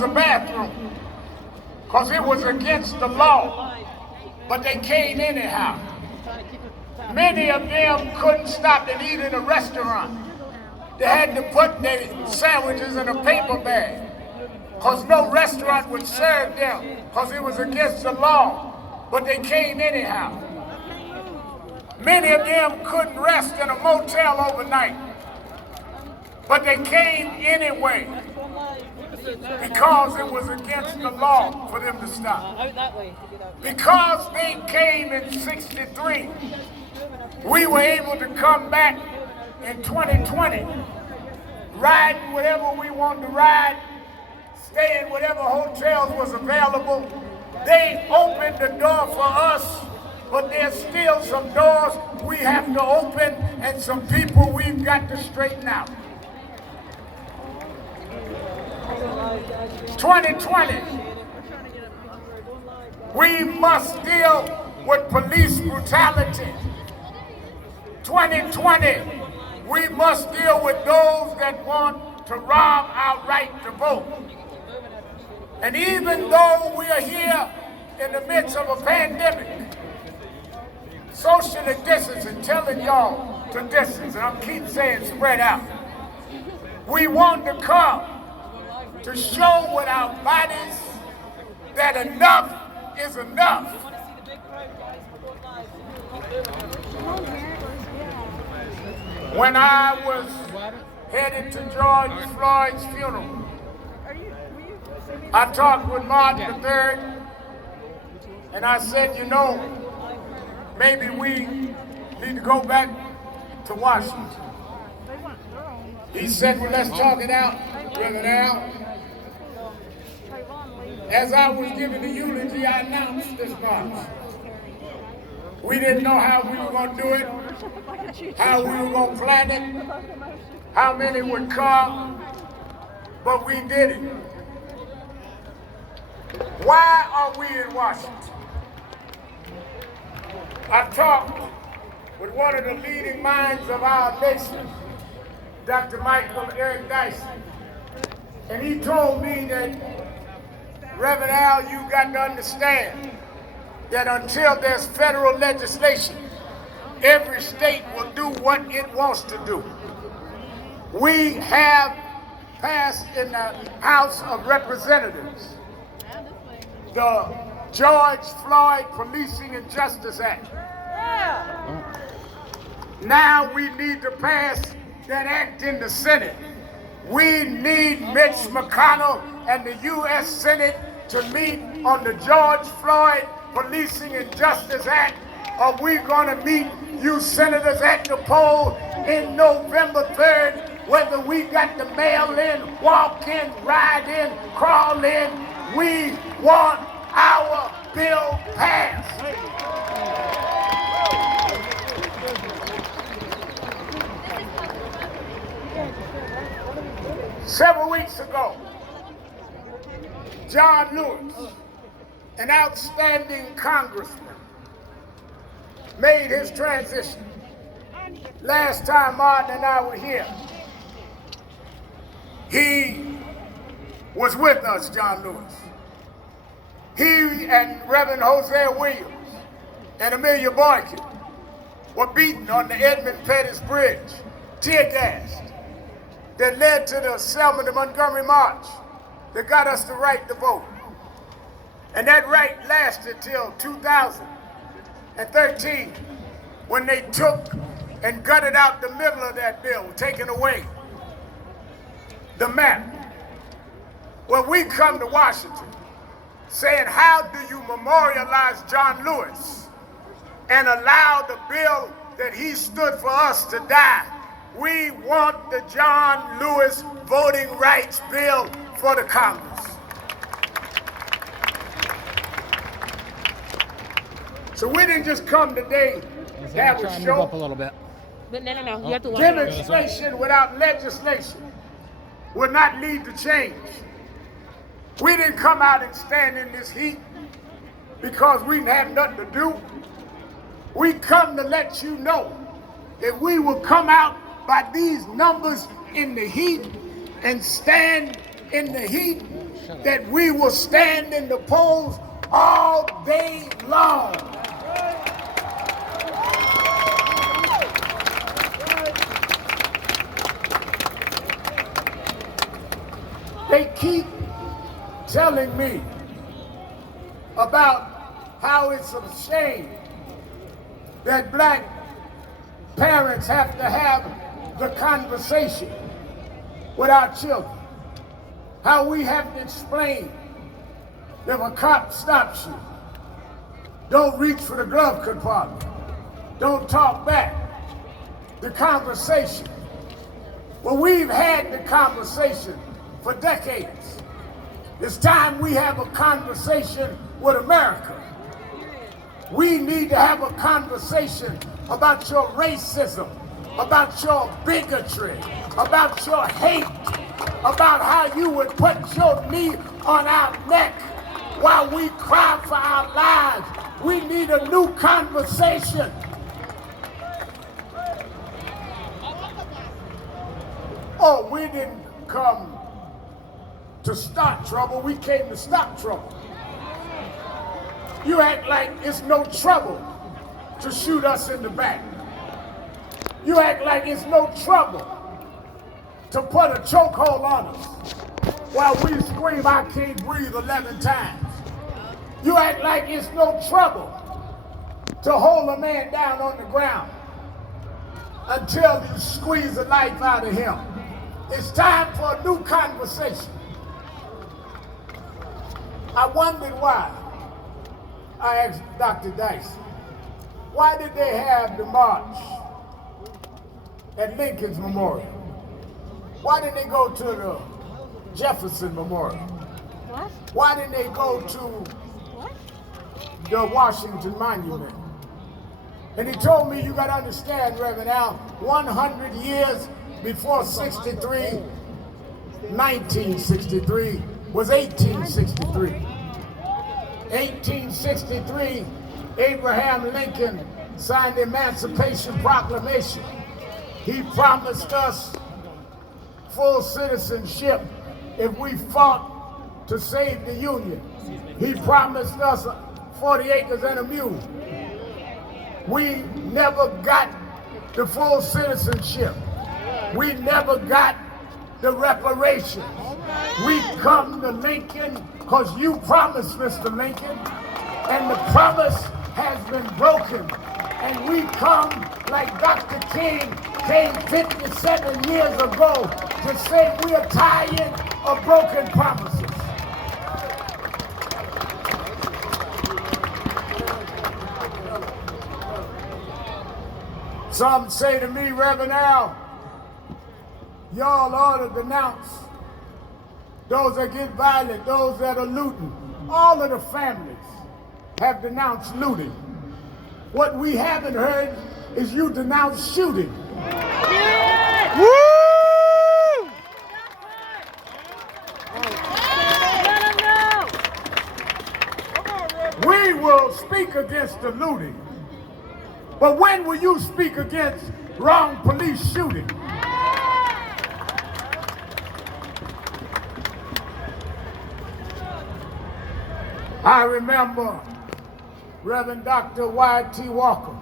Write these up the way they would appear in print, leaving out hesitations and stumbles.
use the bathroom because it was against the law, but they came anyhow. Many of them couldn't stop and eat in a restaurant. They had to put their sandwiches in a paper bag because no restaurant would serve them because it was against the law, but they came anyhow. Many of them couldn't rest in a motel overnight, but they came anyway because it was against the law for them to stop. Because they came in '63, we were able to come back in 2020, riding whatever we wanted to ride, stay in whatever hotels was available. They opened the door for us, but there's still some doors we have to open and some people we've got to straighten out. 2020, we must deal with police brutality. 2020, we must deal with those that want to rob our right to vote. And even though we are here in the midst of a pandemic, socially distancing, telling y'all to distance, and I keep saying spread out, we want to come to show with our bodies that enough is enough. When I was headed to George Floyd's funeral, I talked with Martin III, and I said, you know, maybe we need to go back to Washington. He said, well, let's talk it out, Reverend Al. As I was giving the eulogy, I announced this march. We didn't know how we were going to do it, how we were going to plan it, how many would come, but we did it. Why are we in Washington? I talked with one of the leading minds of our nation, Dr. Michael Eric Dyson, and he told me that, Reverend Al, you got to understand that until there's federal legislation, every state will do what it wants to do. We have passed in the House of Representatives the George Floyd Policing and Justice Act. Now we need to pass that act in the Senate. We need Mitch McConnell and the U.S. Senate to meet on the George Floyd Policing and Justice Act, or we're going to meet you senators at the poll in November 3rd, whether we got to mail in, walk in, ride in, crawl in. We want our bill passed. Several weeks ago, John Lewis, an outstanding congressman, made his transition. Last time Martin and I were here, he was with us, John Lewis. He and Reverend Hosea Williams and Amelia Boykin were beaten on the Edmund Pettus Bridge, tear gassed, that led to the Selma to Montgomery March that got us the right to vote. And that right lasted till 2013, when they took and gutted out the middle of that bill, taking away the map. Well, we come to Washington saying, how do you memorialize John Lewis and allow the bill that he stood for us to die? We want the John Lewis Voting Rights Bill for the Congress. So we didn't just come today to have a show. Up a little bit. But no. You have to watch. Demonstration without legislation will not lead to change. We didn't come out and stand in this heat because we didn't have nothing to do. We come to let you know that we will come out by these numbers in the heat and stand in the heat that we will stand in the polls all day long. They keep telling me about how it's a shame that black parents have to have the conversation with our children. How we have to explain that if a cop stops you, don't reach for the glove compartment. Don't talk back. The conversation. Well, we've had the conversation for decades. It's time we have a conversation with America. We need to have a conversation about your racism, about your bigotry, about your hate, about how you would put your knee on our neck while we cry for our lives. We need a new conversation. Oh, we didn't come to start trouble, we came to stop trouble. You act like it's no trouble to shoot us in the back. You act like it's no trouble to put a chokehold on us while we scream, "I can't breathe" 11 times. You act like it's no trouble to hold a man down on the ground until you squeeze the life out of him. It's time for a new conversation. I wondered why. I asked Dr. Dice, why did they have the march at Lincoln's Memorial? Why didn't they go to the Jefferson Memorial? What? Why didn't they go to What? the Washington Monument? And he told me, you got to understand, Reverend Al, 100 years before 63, 1963 was 1863. 1863, Abraham Lincoln signed the Emancipation Proclamation. He promised us full citizenship if we fought to save the Union. He promised us 40 acres and a mule. We never got the full citizenship. We never got the reparations. We come to Lincoln because you promised, Mr. Lincoln, and the promise has been broken. And we come like Dr. King came 57 years ago to say we are tired of broken promises. Some say to me, Reverend Al, y'all ought to denounce those that get violent, those that are looting. All of the families have denounced looting. What we haven't heard is you denounce shooting. Yeah. Woo! We will speak against the looting. But when will you speak against wrong police shooting? I remember Reverend Dr. Y.T. Walker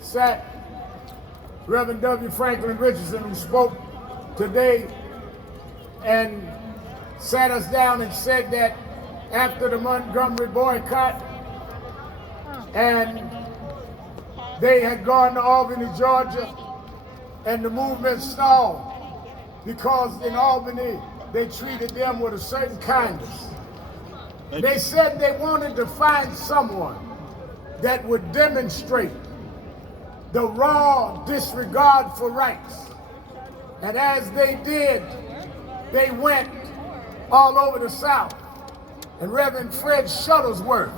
sat, Reverend W. Franklin Richardson, who spoke today, and sat us down and said that after the Montgomery boycott, and they had gone to Albany, Georgia, and the movement stalled because in Albany they treated them with a certain kindness. They said they wanted to find someone that would demonstrate the raw disregard for rights. And as they did, they went all over the South. And Reverend Fred Shuttlesworth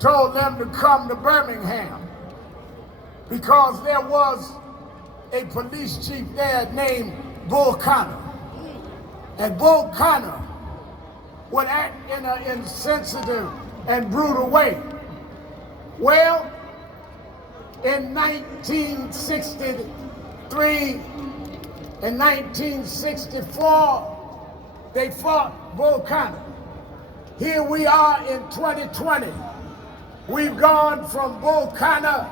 told them to come to Birmingham because there was a police chief there named Bull Connor. And Bull Connor would act in an insensitive and brutal way. Well, in 1963 and 1964 they fought Bull Connor. Here we are in 2020. We've gone from Bull Connor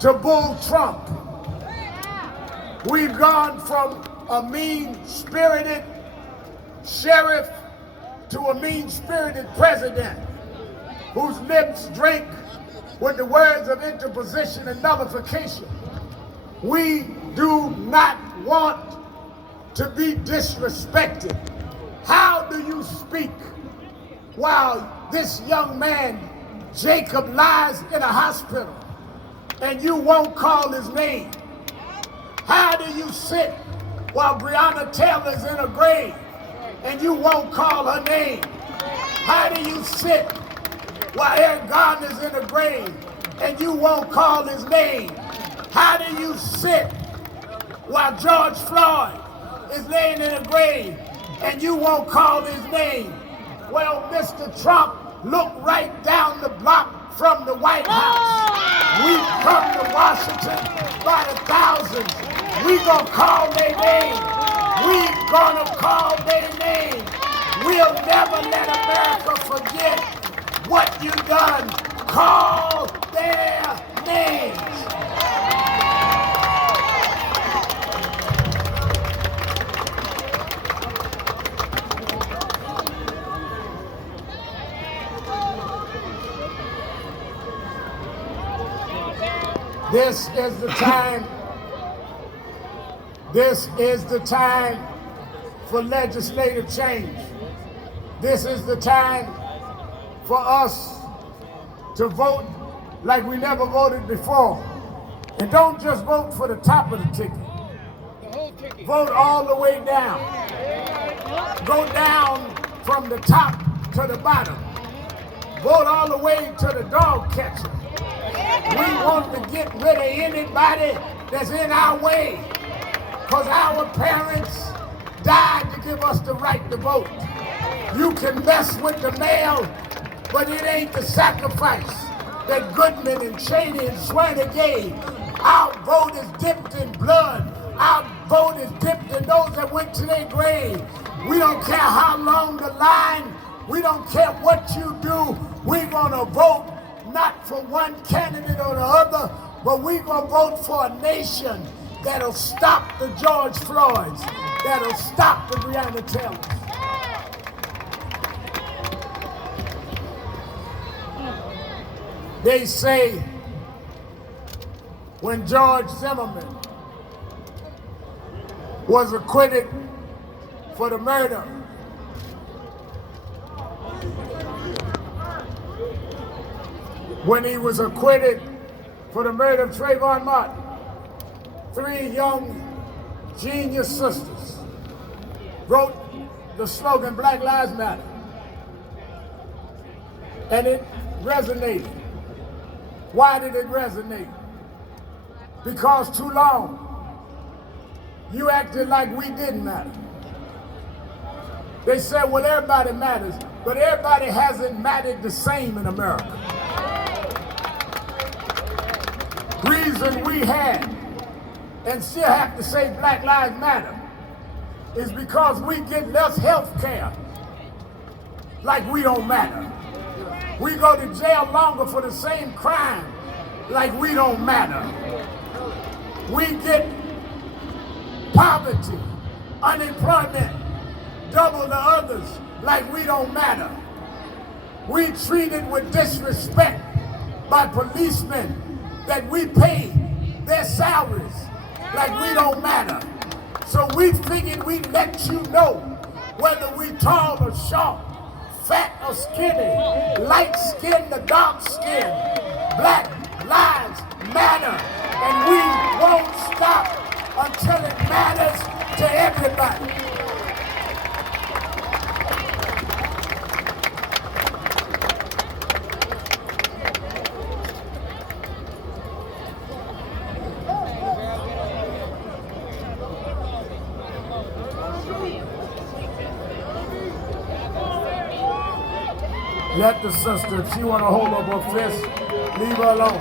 to Bull Trump. We've gone from a mean-spirited sheriff to a mean-spirited president whose lips drink with the words of interposition and nullification. We do not want to be disrespected. How do you speak while this young man, Jacob, lies in a hospital and you won't call his name? How do you sit while Breonna Taylor's in a grave and you won't call her name? How do you sit while Eric Garner's in a grave and you won't call his name? How do you sit while George Floyd is laying in a grave and you won't call his name? Well, Mr. Trump, look right down the block from the White House. We've come to Washington by the thousands. We gonna call their name. We gonna call their name. We'll never let America forget what you done. Call their names. This is the time. This is the time for legislative change. This is the time for us to vote like we never voted before. And don't just vote for the top of the ticket. Vote all the way down. Go down from the top to the bottom. Vote all the way to the dog catcher. We want to get rid of anybody that's in our way, because our parents died to give us the right to vote. You can mess with the mail, but it ain't the sacrifice that Goodman and Cheney and Swaney gave. Our vote is dipped in blood. Our vote is dipped in those that went to their grave. We don't care how long the line. We don't care what you do. We're going to vote not for one candidate or the other, but we're going to vote for a nation that'll stop the George Floyds, that'll stop the Breonna Taylors. They say when George Zimmerman was acquitted for the murder when he was acquitted for the murder of Trayvon Martin, 3 young genius sisters wrote the slogan, Black Lives Matter. And it resonated. Why did it resonate? Because too long, you acted like we didn't matter. They said, well, everybody matters, but everybody hasn't mattered the same in America. Reason we had, and still have to say Black Lives Matter, is because we get less health care like we don't matter. We go to jail longer for the same crime like we don't matter. We get poverty, unemployment, double the others like we don't matter. We treated with disrespect by policemen that we pay their salaries like we don't matter. So we figured we'd let you know whether we tall or short, fat or skinny, light skin or dark skin. Black lives matter, and we won't stop until it matters to everybody. Let the sister, if she want to hold up her fist, leave her alone.